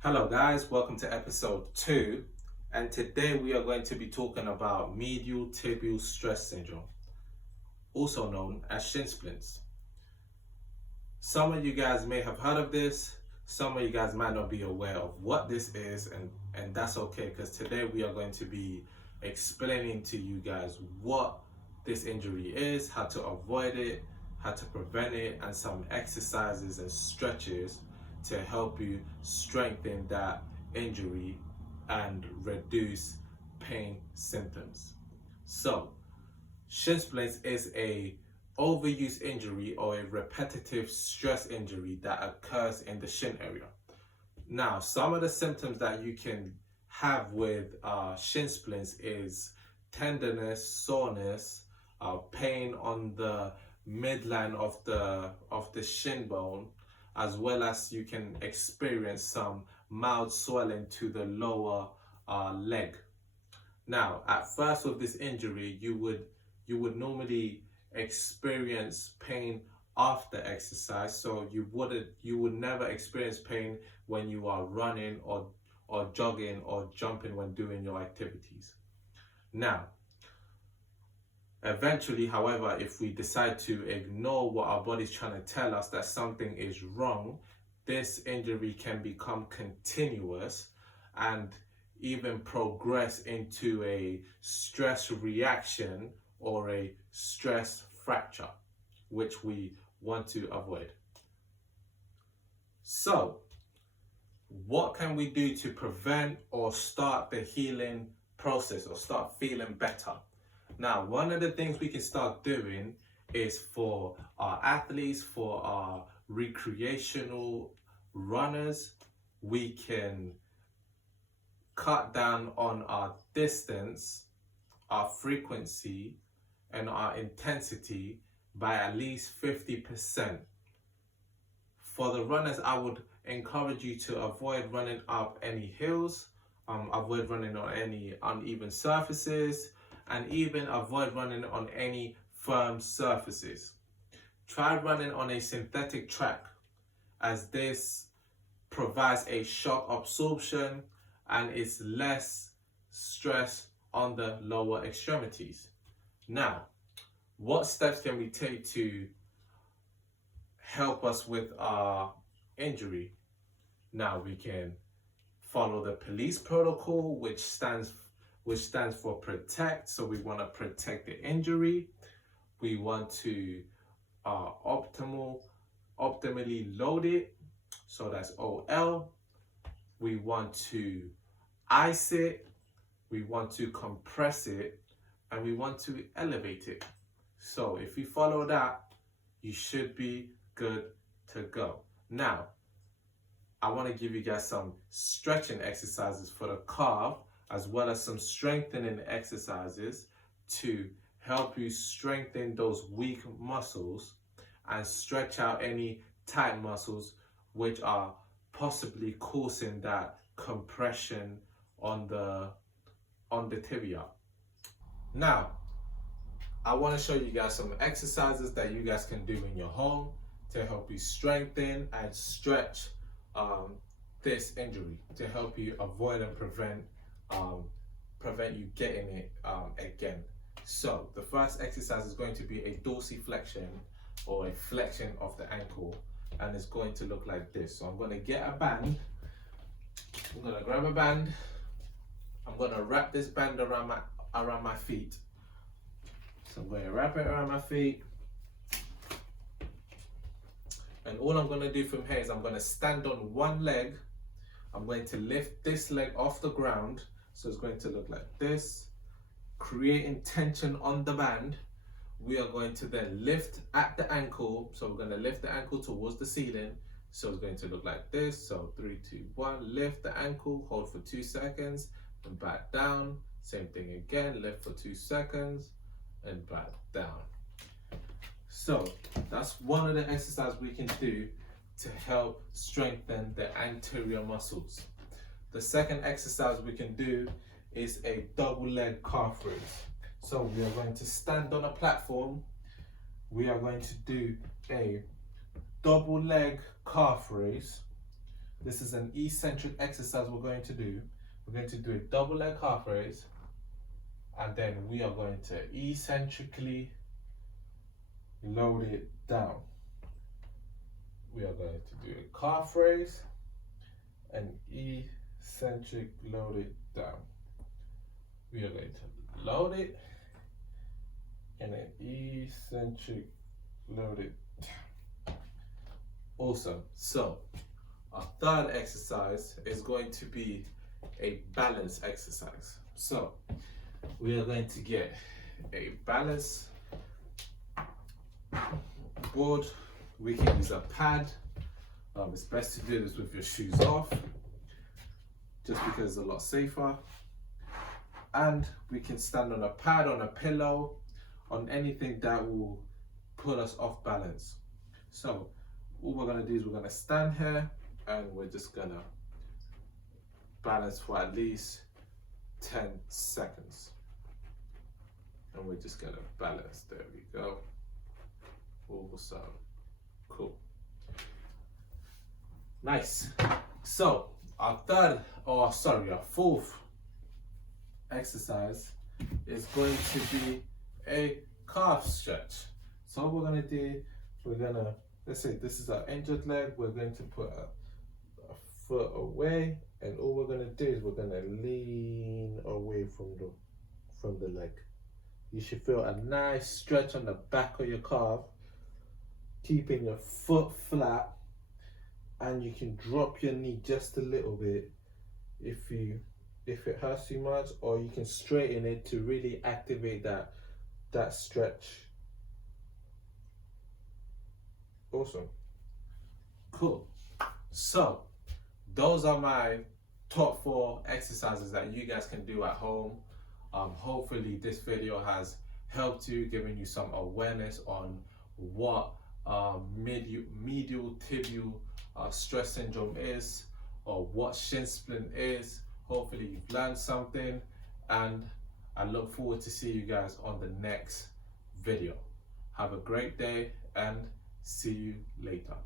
Hello guys, welcome to episode 2, and today we are going to be talking about medial tibial stress syndrome, also known as shin splints. Some of you guys may have heard of this, some of you guys might not be aware of what this is, and that's okay, because today we are going to be explaining to you guys what this injury is, how to avoid it, how to prevent it, and some exercises and stretches to help you strengthen that injury and reduce pain symptoms. So, shin splints is a overuse injury or a repetitive stress injury that occurs in the shin area. Now, some of the symptoms that you can have with shin splints is tenderness, soreness, pain on the midline of the shin bone, as well as you can experience some mild swelling to the lower leg. Now, at first with this injury, you would normally experience pain after exercise. So you would never experience pain when you are running or jogging or jumping when doing your activities. Now, eventually, however, if we decide to ignore what our body's trying to tell us that something is wrong, this injury can become continuous and even progress into a stress reaction or a stress fracture, which we want to avoid. So, what can we do to prevent or start the healing process or start feeling better? Now, one of the things we can start doing is for our athletes, for our recreational runners, we can cut down on our distance, our frequency, and our intensity by at least 50%. For the runners, I would encourage you to avoid running up any hills, avoid running on any uneven surfaces, and even avoid running on any firm surfaces. Try running on a synthetic track, as this provides a shock absorption and is less stress on the lower extremities. Now, what steps can we take to help us with our injury? Now, we can follow the police protocol, which stands for protect. So we want to protect the injury. We want to optimally load it. So that's OL. We want to ice it. We want to compress it, and we want to elevate it. So if you follow that, you should be good to go. Now, I want to give you guys some stretching exercises for the calf, as well as some strengthening exercises to help you strengthen those weak muscles and stretch out any tight muscles which are possibly causing that compression on the tibia. Now, I want to show you guys some exercises that you guys can do in your home to help you strengthen and stretch this injury, to help you avoid and prevent you getting it again. So the first exercise is going to be a dorsiflexion or a flexion of the ankle, and it's going to look like this. So I'm going to get a band. I'm going to grab a band. I'm going to wrap this band around my feet. So I'm going to wrap it around my feet. And all I'm going to do from here is I'm going to stand on one leg. I'm going to lift this leg off the ground. So it's going to look like this, creating tension on the band. We are going to then lift at the ankle. So we're going to lift the ankle towards the ceiling. So it's going to look like this. So 3, 2, 1, lift the ankle, hold for 2 seconds, and back down. Same thing again, lift for 2 seconds, and back down. So that's one of the exercises we can do to help strengthen the anterior muscles. The second exercise we can do is a double leg calf raise. So we are going to stand on a platform. We are going to do a double leg calf raise. This is an eccentric exercise we're going to do. We're going to do a double leg calf raise, and then we are going to eccentrically load it down. We are going to do a calf raise and eccentric load it down. We are going to load it and then eccentric load it down. Awesome. So our third exercise is going to be a balance exercise. So we are going to get a balance board. We can use a pad. It's best to do this with your shoes off, just because it's a lot safer. And we can stand on a pad, on a pillow, on anything that will put us off balance. So all we're gonna do is we're gonna stand here and we're just gonna balance for at least 10 seconds. And we're just gonna balance, there we go. Awesome, cool. Nice. So our fourth exercise is going to be a calf stretch. So what we're gonna do, let's say this is our injured leg, we're going to put a foot away, and all we're gonna do is we're gonna lean away from the leg. You should feel a nice stretch on the back of your calf, keeping your foot flat, and you can drop your knee just a little bit if it hurts too much, or you can straighten it to really activate that stretch. Awesome. Cool. So those are my top 4 exercises that you guys can do at home. Hopefully this video has helped you, given you some awareness on what medial tibial stress syndrome is, or what shin splint is. Hopefully you've learned something, and I look forward to see you guys on the next video. Have a great day and see you later.